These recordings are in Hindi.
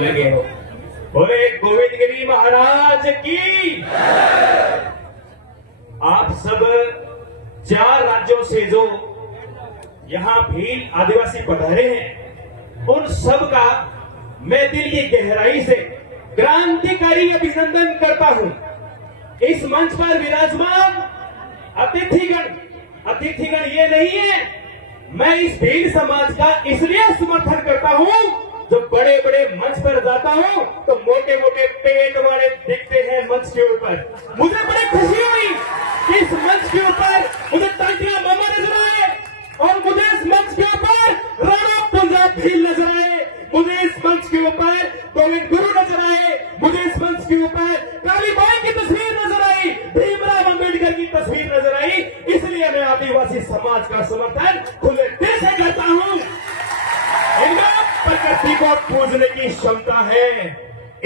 लगे हो। बोले गोविंद गिरी महाराज की। आप सब 4 राज्यों से जो यहाँ भील आदिवासी पधारे हैं, उन सब का मैं दिल की गहराई से क्रांतिकारी अभिनंदन करता हूं। इस मंच पर विराजमान अतिथिगण ये नहीं है, मैं इस भील समाज का इसलिए समर्थन करता हूं, जो बड़े बड़े मंच पर जाता हूं तो मोटे मोटे पेट वाले दिखते हैं मंच के ऊपर। मुझे बड़ी खुशी हुई कि इस मंच के ऊपर मुझे टांटिया मामा नजर आए, और मुझे इस मंच के ऊपर राणा पंजाब भील नजर आए, मुझे इस मंच के ऊपर गोविंद गुरु नजर आए, मुझे इस मंच के ऊपर काली बाई की तस्वीर नजर आई, भीमराव अम्बेडकर की तस्वीर नजर आई। इसलिए मैं आदिवासी समाज का समर्थन खुले दिल से करता हूं। इनमें प्रकृति को पूजने की क्षमता है,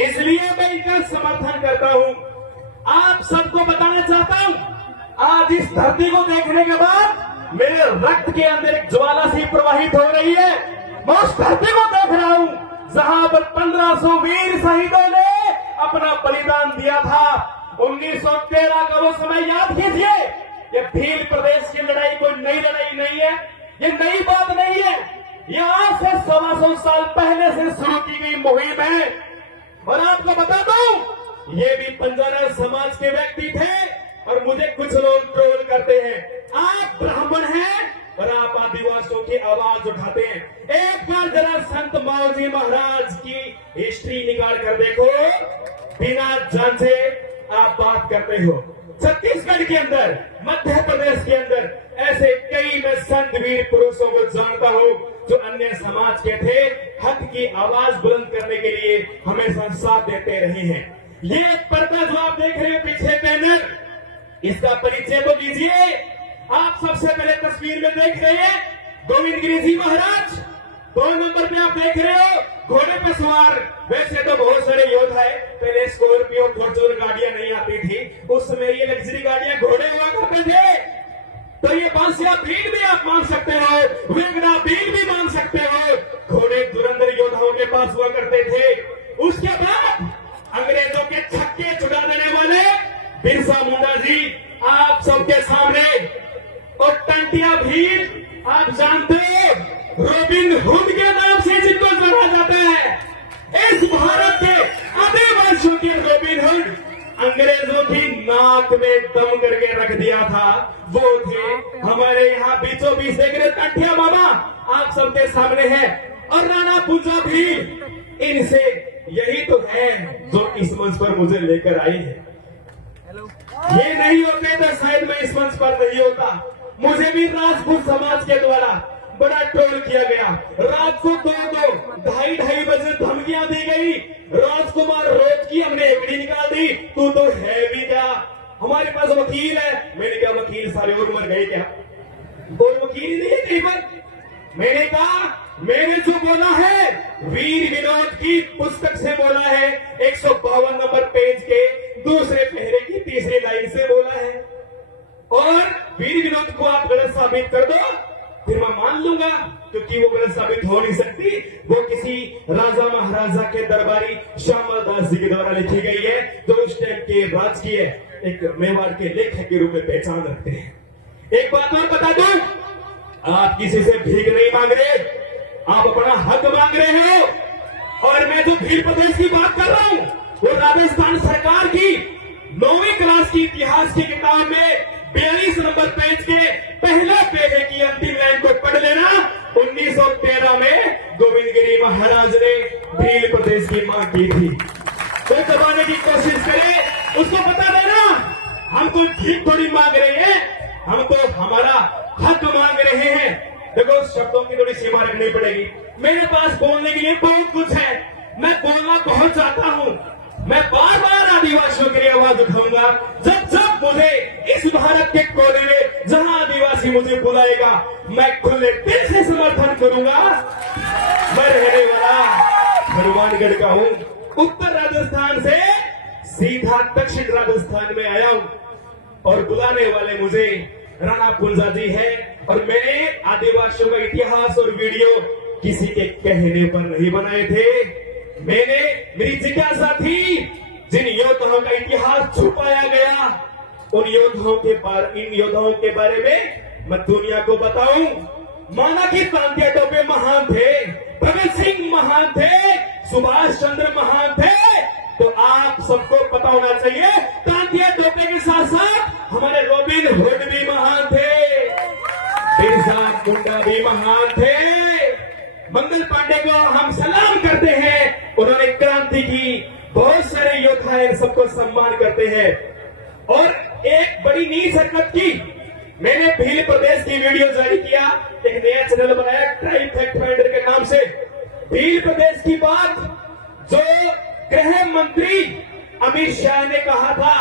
इसलिए मैं इनका समर्थन करता हूं। आप सबको बताना चाहता हूं, आज इस धरती को देखने के बाद मेरे रक्त के अंदर एक ज्वाला सी प्रवाहित हो रही है। मैं उस धरती को देख रहा हूं जहां पर 1500 वीर शहीदों ने अपना बलिदान दिया था। 1913 का वो समय याद कीजिए। ये भील प्रदेश की लड़ाई कोई नई लड़ाई नहीं है, ये नई बात नहीं है, ये आज से 125 साल पहले से शुरू की गई मुहिम है। और आपको बता दूं, ये भी बंजारा समाज के व्यक्ति थे, और मुझे कुछ लोग ट्रोल करते हैं, आप ब्राह्मण हैं और आप आदिवासियों की आवाज उठाते हैं। एक बार जरा संत माओजी महाराज की हिस्ट्री निकाल कर देखो, बिना जांचे आप बात करते हो। छत्तीसगढ़ के अंदर, मध्य प्रदेश के अंदर ऐसे कई मैं संत वीर पुरुषों को जानता हूं जो अन्य समाज के थे, हक की आवाज बुलंद करने के लिए हमेशा साथ देते रहे हैं। ये एक पर्दा जो आप देख रहे हैं पीछे बैनर, इसका परिचय तो लीजिए। आप सबसे पहले तस्वीर में देख रहे हैं गोविंद गिरी जी महाराज, 2 नंबर पे आप देख रहे हो घोड़े पे सवार। वैसे तो बहुत सारे योद्धा है, पहले स्कॉर्पियो फॉर्च्यूनर गाड़ियां नहीं आती थी, उस समय ये लग्जरी गाड़ियां घोड़े हुआ करते थे। तो ये बांसिया भील भी आप मान सकते हो, वेगड़ा भील भी मान सकते हो, घोड़े धुरंधर योद्धाओं के पास हुआ करते थे। उसके बाद अंग्रेजों के छक्के छुड़ा देने वाले बिरसा मुंडा जी आप सबके सामने, और टंटिया भील आप जानते हो, रॉबिन हुड के नाम से जिनको जाना जाता है। इस भारत के आदिवासियों के रॉबिन हुड अंग्रेजों की नाक में दम करके रख दिया था, वो थे हमारे यहाँ बीचों बीच देख रहे टंटिया मामा आप सबके सामने है, और राणा पूजा भील। इनसे यही तो है जो इस मंच पर मुझे लेकर आई है। ये नहीं होते तो शायद मैं इस मंच पर नहीं होता। मुझे भी राजपूत समाज के द्वारा बड़ा ट्रोल किया गया। रात को 2-2, 2:30 बजे धमकियां दी गई। राजकुमार रोज की हमने एवडी निकाल दी, तू तो है भी क्या, हमारे पास वकील है। मैंने कहा वकील सारे और मर गए क्या, कोई वकील नहीं है कहीं पर। मैंने कहा मैंने जो बोला है वीर विनोद की पुस्तक से बोला है, 152 नंबर पेज के दूसरे पहरे की तीसरी लाइन से बोला है, और वीर विनोद को आप गलत साबित कर दो फिर मैं मान लूंगा, क्योंकि वो गलत साबित हो नहीं सकती। वो किसी राजा महाराजा के दरबारी श्यामल दास जी के द्वारा लिखी गई है, जो उस टाइम के राजकीय एक मेवाड़ के लेखक के रूप में पहचान रखते हैं। एक बात और बता दूं, आप किसी से भीख नहीं मांग रहे, आप अपना हक मांग रहे हो। और मैं जो भील प्रदेश की बात कर रहा हूं, वो राजस्थान सरकार की 9वीं क्लास की इतिहास की किताब में 42 नंबर पेज के पहले पेज की अंतिम लाइन को पढ़ लेना। 1913 में गोविंद गिरी महाराज ने भील प्रदेश की मांग की थी। कोई दबाने की कोशिश करे उसको बता देना, हम कोई भीख थोड़ी मांग रहे हैं, हम तो हमारा हक मांग रहे हैं। देखो शब्दों की थोड़ी सीमा रखनी पड़ेगी। मेरे पास बोलने के लिए बहुत कुछ है, मैं बोलना बहुत चाहता हूं, मैं बार बार आदिवासियों के लिए आवाज उठाऊंगा। जब जब मुझे इस भारत के कोने में जहां आदिवासी मुझे बुलाएगा, मैं खुले दिल से समर्थन करूंगा। मैं रहने वाला हनुमानगढ़ का हूं, उत्तर राजस्थान से सीधा दक्षिण राजस्थान में आया हूं, और बुलाने वाले मुझे राणा पुंजा जी है। और मैंने आदिवासियों का इतिहास और वीडियो किसी के कहने पर नहीं बनाए थे, मैंने मेरी जिज्ञासा थी, जिन योद्धाओं का इतिहास छुपाया गया, उन योद्धाओं इन योद्धाओं के बारे में मैं दुनिया को बताऊं। माना कि तांतिया टोपे महान थे, भगत सिंह महान थे, सुभाष चंद्र महान थे, तो आप सबको पता होना चाहिए तांतिया टोपे के साथ साथ हमारे रॉबिन हुड भी महान थे, बिरसा मुंडा भी महान थे। मंगल पांडे को हम सलाम करते हैं, उन्होंने क्रांति की। बहुत सारे योद्धा इन सबको सम्मान करते हैं। और एक बड़ी नीच हरकत की, मैंने भील प्रदेश की वीडियो जारी किया, एक नया चैनल बनाया क्राइम फैक्ट फाइंडर के नाम से। भील प्रदेश की बात जो गृह मंत्री अमित शाह ने कहा था,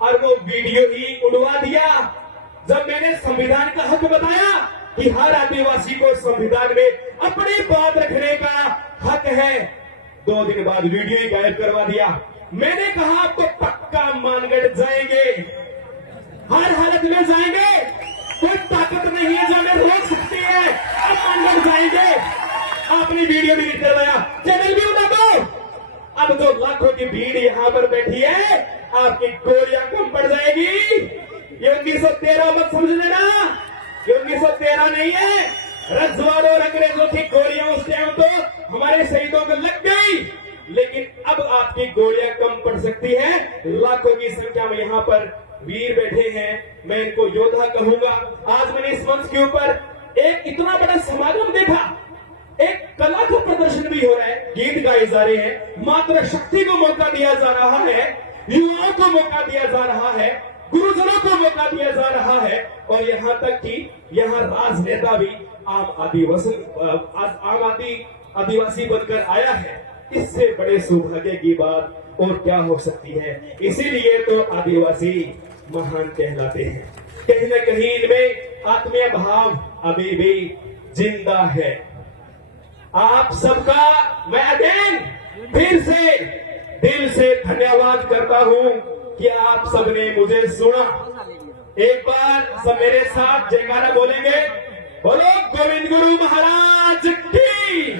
और वो वीडियो ही उड़वा दिया। जब मैंने संविधान का हक बताया कि हर आदिवासी को संविधान में अपनी बात रखने का हक है, 2 दिन बाद वीडियो ही गायब करवा दिया। मैंने कहा आप तो पक्का मानगढ़ जाएंगे, हर हालत में जाएंगे, कोई ताकत नहीं है जो हमें रोक सकती है, अब मानगढ़ जाएंगे। आपने वीडियो भी करवाया, चैनल भी उड़ा दो। अब जो लाखों की भीड़ यहाँ पर बैठी है, आपकी गोलियां कम पड़ जाएगी। ये 1913 मत समझ लेना, ये 1913 नहीं है। रजवाड़ और अंग्रेजों की गोलियां उस टाइम तो हमारे शहीदों को लग गई, लेकिन अब आपकी गोलियां कम पड़ सकती है। लाखों की संख्या में यहाँ पर वीर बैठे हैं, मैं इनको योद्धा कहूंगा। आज मैंने इस मंच के ऊपर एक इतना बड़ा समागम देखा, एक कला का प्रदर्शन भी हो रहा है, गीत गाए जा रहे हैं, मात्र शक्ति को मौका दिया जा रहा है, युवाओं को मौका दिया जा रहा है, गुरुजनों को मौका दिया जा रहा है, और यहाँ तक कि यहाँ राजनेता भी आम आदिवासी बनकर आया है। इससे बड़े सौभाग्य की बात और क्या हो सकती है। इसीलिए तो आदिवासी महान कहलाते हैं। कहीं न कहीं इनमें आत्मीय भाव अभी भी जिंदा है। आप सबका मैं अगेन फिर से दिल से धन्यवाद करता हूं कि आप सबने मुझे सुना। एक बार सब मेरे साथ जयकारा बोलेंगे, बोलो गोविंद गुरु महाराज की।